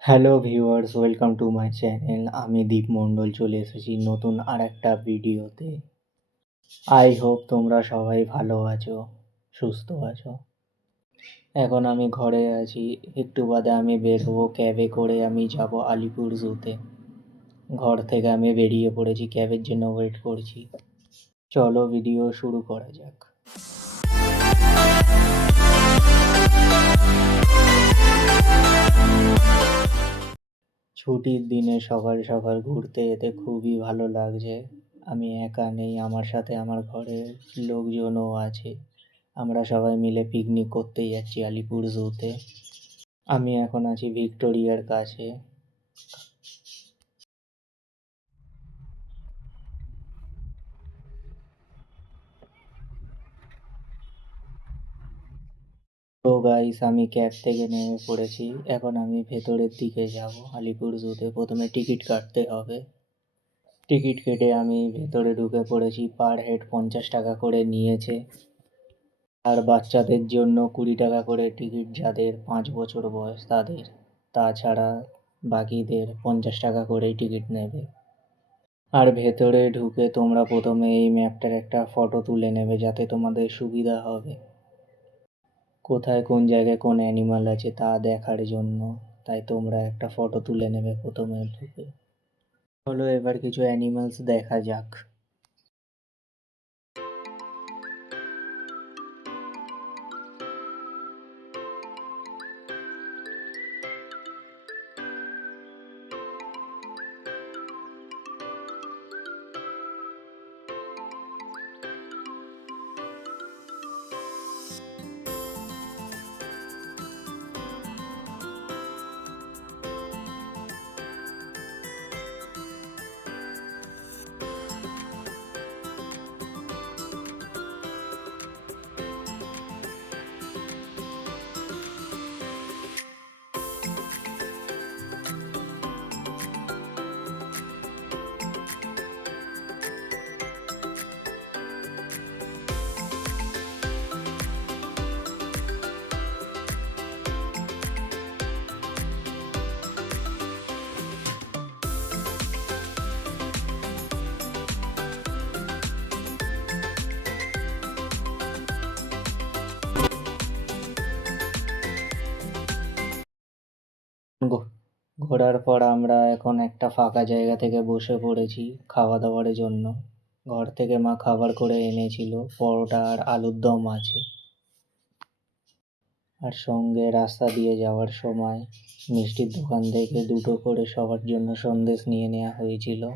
Hello viewers, welcome to my channel. আমি দীপ মণ্ডল চলে এসেছি নতুন আরেকটা ভিডিওতে। আই হোপ তোমরা সবাই ভালো আছো, সুস্থ আছো। এখন আমি ঘরে আছি, একটু বাদে আমি বের হবো ক্যাবে করে। আমি যাব আলিপুর জুতে। ঘর থেকে আমি বেরিয়ে পড়েছি, ক্যাবের জন্য ওয়েট করছি। চলো ভিডিও শুরু করা যাক। ছুটির দিনে সকাল সকাল ঘুরতে যেতে খুবই ভালো লাগছে। আমি একা নেই, আমার সাথে আমার ঘরের লোকজনও আছে। আমরা সবাই মিলে পিকনিক করতে যাচ্ছি আলিপুর জুতে। আমি এখন আছি ভিক্টোরিয়ার কাছে। তো গাইস, আমি ক্যাব থেকে নেমে পড়েছি। এখন আমি ভেতরের দিকে যাব আলিপুর জুতে। প্রথমে টিকিট কাটতে হবে। টিকিট কেটে আমি ভেতরে ঢুকে পড়েছি। পার হেড 50 টাকা করে নিয়েছে। আর বাচ্চাদের জন্য 20 টাকা করে টিকিট, যাদের 5 বছর বয়স তাদের। তাছাড়া বাকিদের 50 টাকা করেই টিকিট নেবে। আর ভেতরে ঢুকে তোমরা প্রথমে এই ম্যাপটার একটা ফটো তুলে নেবে, যাতে তোমাদের সুবিধা হবে কোথায় কোন জায়গায় কোন অ্যানিমাল আছে তা দেখার জন্য। তাই তোমরা একটা ফটো তুলে নেবে প্রথমে ঢুকে। চলো এবার কিছু অ্যানিমালস দেখা যাক। ঘো- ঘোরার পর আমরা এখন একটা ফাঁকা জায়গা থেকে বসে পড়েছি খাওয়া দাওয়ার জন্য। ঘর থেকে মা খাবার করে এনেছিল, পরোটা আর আলুর দম আছে। আর সঙ্গে রাস্তা দিয়ে যাওয়ার সময় মিষ্টির দোকান থেকে দুটো করে সবার জন্য সন্দেশ নিয়ে নেওয়া হয়েছিল।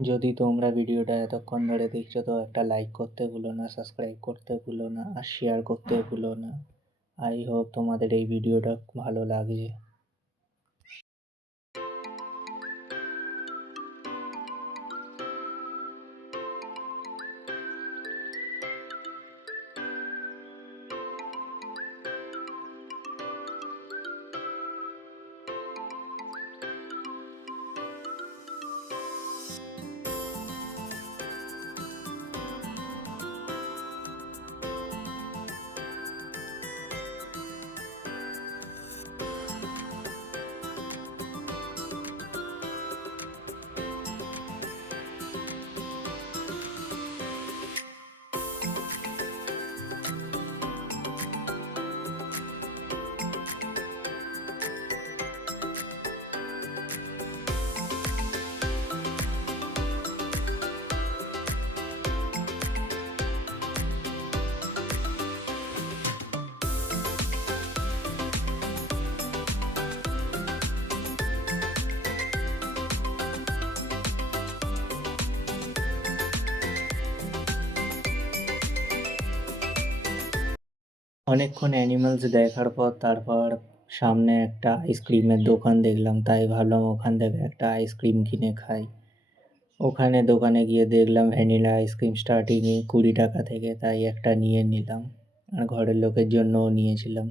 যদি তোমরা ভিডিওটা এতক্ষণ ধরে দেখছো তো একটা লাইক করতে ভুলো না, সাবস্ক্রাইব করতে ভুলো না আর শেয়ার করতে ভুলো না। আই হোপ তোমাদের এই ভিডিওটা ভালো লাগছে। অনেকক্ষণ অ্যানিমালস দেখার পর তারপর সামনে একটা আইসক্রিমের দোকান দেখলাম, তাই ভাবলাম ওখান থেকে একটা আইসক্রিম কিনে খাই। ওখানে দোকানে গিয়ে দেখলাম ভ্যানিলা আইসক্রিম স্টার্টিংই 20 টাকা থেকে, তাই একটা নিয়ে নিলাম আর ঘরের লোকের জন্যও নিয়েছিলাম।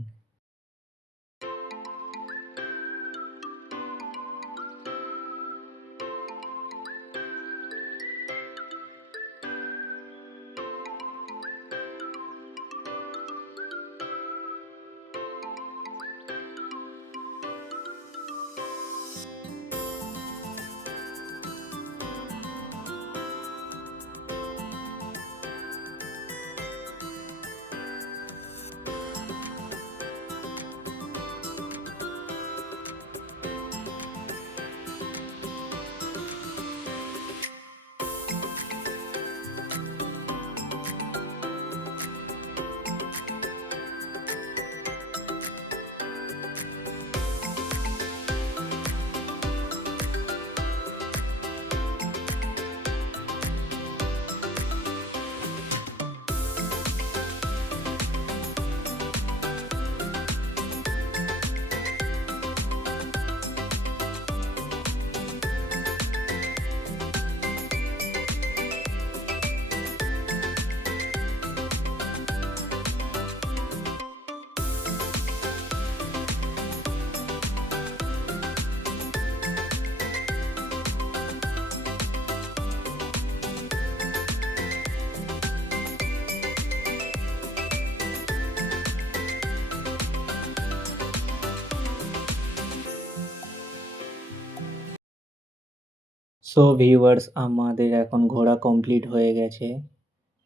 সো ভিউয়ার্স, আমাদের এখন ঘোরা কমপ্লিট হয়ে গেছে।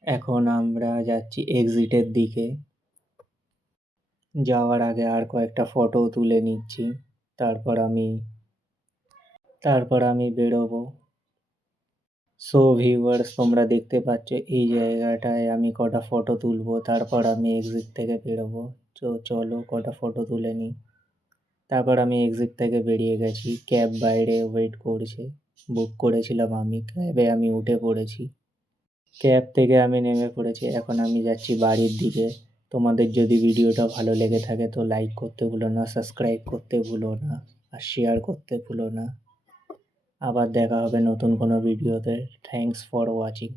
এখন আমরা যাচ্ছি এক্সিটের দিকে। যাওয়ার আগে আর কয়েকটা ফটো তুলে নিচ্ছি, তারপর আমি বেরোবো। সো ভিউয়ার্স, তোমরা দেখতে পাচ্ছ এই জায়গাটায় আমি কটা ফটো তুলবো, তারপর আমি এক্সিট থেকে বেরোবো। চলো কটা ফটো তুলে নিই। তারপর আমি এক্সিট থেকে বেরিয়ে গেছি, ক্যাব বাইরে ওয়েট করছে। বুক করেছিলাম আমি, ক্যাবে আমি উঠে পড়েছি। ক্যাব থেকে আমি নেমে পড়েছি, এখন আমি যাচ্ছি বাড়ির দিকে। তোমাদের যদি ভিডিওটা ভালো লেগে থাকে তো লাইক করতে ভুলো না, সাবস্ক্রাইব করতে ভুলো না আর শেয়ার করতে ভুলো না। আবার দেখা হবে নতুন কোনো ভিডিওতে। Thanks for watching.